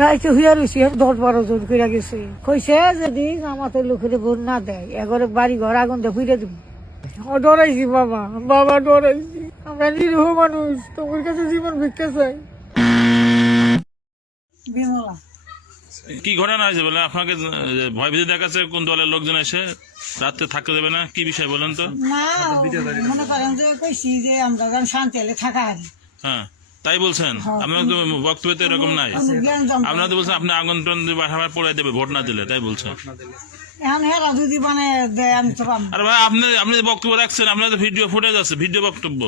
রাইতে হইয়া রয়েছে 10-12 জন করে গেছে, কইছে যদি আমাদের লোকের ভোট না দেয় এগরে বাড়ি ঘর আগুন দিয়ে ফিরে দিব। ডরাইছি বাবা, বাবা ডরাইছি। আমরা নিরীহ মানুষ, তোমার কাছে জীবন ভিক্ষা চাই। বিমলা কি ঘটনা হয়েছে বলে আপনাকে ভয় ভীতি দেখাচ্ছে? কোন দলের লোকজন এসে রাত্রে থাকতে দেবে না, কি বিষয় বলেন তো? না, মনে করেন যে কইছি যে আমরা শান্তি হলে থাকা হারি। হ্যাঁ, তাই বলছেন? আপনার তো বক্তব্য তো এরকম নাই। আপনারা তো বলছেন আপনি আগুন বাসায় পড়ে দেবে ভোট না দিলে, তাই বলছেন? এখন হেরা যদি মানে দেয় আমি তো পাবো। আরে ভাই, আপনি বক্তব্য রাখছেন, আপনার তো ভিডিও ফুটেজ আছে, ভিডিও বক্তব্য,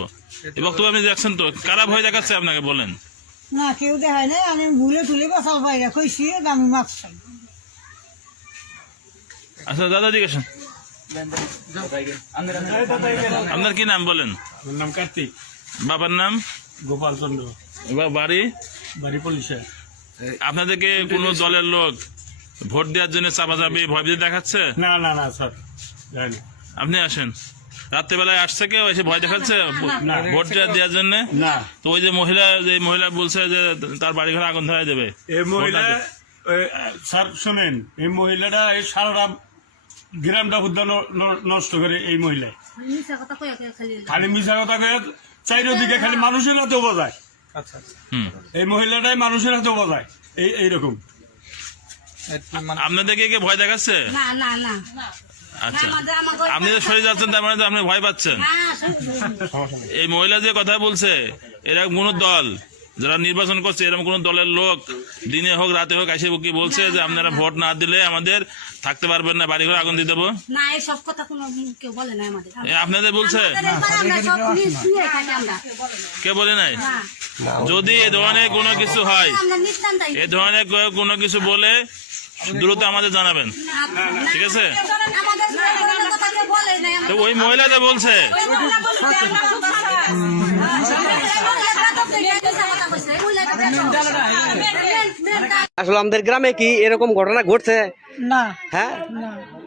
এই বক্তব্য আপনি দেখছেন তো, কারা ভয় দেখাচ্ছে আপনাকে বলেন? না, কেউ দেখায় নাই। আমি ভুলে তুলে বাসাল বাইরে কইছি আমি মাছ চাই। আচ্ছা দাদা জিজ্ঞেস, আপনার কি নাম বলেন? নাম কার্তিক। বাবার নাম? গোপাল চন্দ্র। বাড়ি? বাড়ি পুলিশে। আপনাদেরকে কোন দলের লোক ভোট দেওয়ার জন্য চাপাচাপি ভয় ভীতি দেখাচ্ছে? না না না স্যার, যাইনি। আপনি আসেন, রাত্রেবেলায় আসছে কেউ এসে ভয় দেখাচ্ছে ভোট দেওয়ার জন্য? না। তো ওই যে মহিলা বলছে যে তার বাড়ি ঘরে আগুন ধরাই দেবে, এই মহিলা, স্যার শোনেন, এই মহিলাটা এই সারা গ্রামটা উদ্যান নষ্ট করে। এই মহিলা খালি মিশা কথা কয়ে চারিদিকে খালি মানুষের হাতে বোঝায়। এই মহিলাটাই মানুষের হাতে বোঝায়। এইরকম আপনাদেরকে কে ভয় দেখাচ্ছে? আচ্ছা, আপনি তো সরে যাচ্ছেন, তার মানে তো আপনি ভয় পাচ্ছেন। এই মহিলা যে কথা বলছে, এরকম কোন দল যারা নির্বাচন করছে, এরকম কোন দলের লোক দিনে হোক রাতে হোক এসে কি বলছে যে আপনারা ভোট না দিলে আমাদের থাকতে পারবেন না, বাড়ি ঘরে আগুন দিয়ে দেবো? না, এই সব কথা কোনো কেউ বলে না আমাদের। আপনাদের বলছে? কে বলে নাই? যদি এ ধরনের কোনো কিছু হয়, এ ধরনের কোনো কিছু বলে দ্রুত আমাদের জানাবেন, ঠিক আছে? তো ওই মহিলাটা বলছে আসলে আমাদের গ্রামে কি এরকম ঘটনা ঘটছে? না। হ্যাঁ,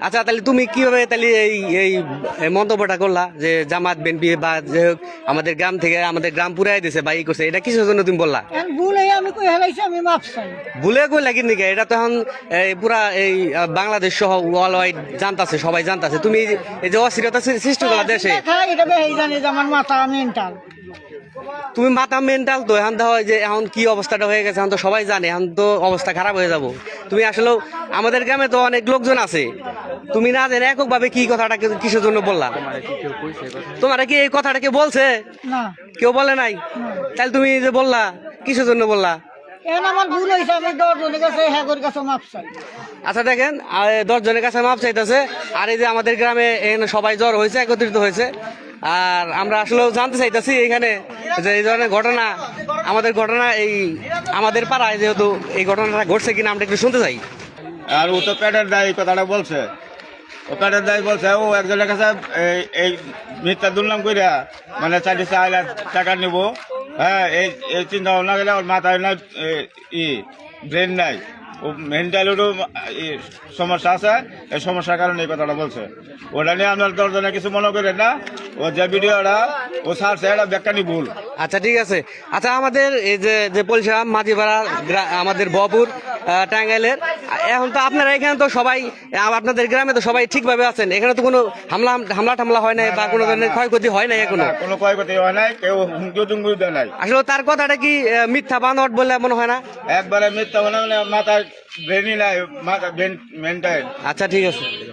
আচ্ছা, তাহলে তুমি কিভাবে তাহলে এই মন্তব্যটা করলা যে জামাত বিএনপি বা যে হোক আমাদের গ্রাম থেকে আমাদের গ্রাম পুরাই দিছে বা ই করছে, এটা কিসের জন্য তুমি বললা? ভুলে আমি কই হেলাইছি, আমি মাপ চাই। ভুলে কই লাগি নাকি? এটা তো এখন পুরা এই বাংলাদেশ সহ ওয়ার্ল্ড ওয়াইড জানতাছে, সবাই জানতাছে। তুমি এই যে অস্থিরতা সৃষ্টি করলা দেশে, এটা বেশি জানি যে আমার মাথা মেন্টাল। তুমি মাথা মেন্টাল তো এখন দেখো যে এখন কি অবস্থাটা হয়ে গেছে, এখন তো সবাই জানে, এখন তো অবস্থা খারাপ হয়ে যাব। তুমি আসলে আমাদের গ্রামে তো অনেক লোকজন আছে, তুমি না জানে এককভাবে কি কথাটা কিসের জন্য বললা? তোমার কি এই কথাটা কে বলছে? না, কেউ বলে নাই। তাহলে তুমি যে বললা কিসের জন্য বললা? এখন আমার ভুল হয়েছে, আমি 10 জনের কাছে হ্যাগর কাছে মাপ চাই। আচ্ছা দেখেন, 10 জনের কাছে মাপ চাইতেছে, আর এই যে আমাদের গ্রামে এখানে সবাই জ্বর হয়েছে, একত্রিত হয়েছে, আর আমরা আসলে জানতে চাইতেছি এখানে যে এই ধরনের ঘটনা, আমাদের পাড়ায় যেহেতু এই ঘটনাটা ঘটছে কিনা আমরা একটু শুনতে চাই। আর ও তো পেটের দায় কথাটা বলছে, ও পেটের দায় বলছে। ও একজনের কাছে এই মিথ্যা দুর্নাম কইরা মানে 4 লাখ টাকা নিব। হ্যাঁ, এই চিন্তা ভাবনা গেলে ওর মাথায় নাই, ব্রেন নাই, ও মেন্টালেরও সমস্যা আছে। এই সমস্যার কারণে এই কথাটা বলছে। ওটা নিয়ে আপনার 10 জনে কিছু মনে করেন না। ও যে ভিডিওটা ও ছাড়ছে এটা ব্যাখ্যানি ভুল। আচ্ছা ঠিক আছে। আচ্ছা, আমাদের এই যে পরিষেবা মাঝিপাড়া আমাদের বপুর টাঙ্গাইলের, এখন তো আপনারা এখানে তো সবাই, আপনাদের গ্রামে তো সবাই ঠিকভাবে আছেন, এখানে তো কোনো হামলা টামলা হয় নাই বা কোনো ধরনের ক্ষয়ক্ষতি হয় নাই? এখনো কোনো ক্ষয়ক্ষতি হয় নাই, কেউ হুমকি টুমকি দেয় নাই। আসলে তার কথাটা কি মিথ্যা বানোয়াট বলে মনে হয় না? একবারে মিথ্যা মানে মাথায় ব্রেনই নাই, মাথা ব্রেন মেন্টাল। আচ্ছা ঠিক আছে।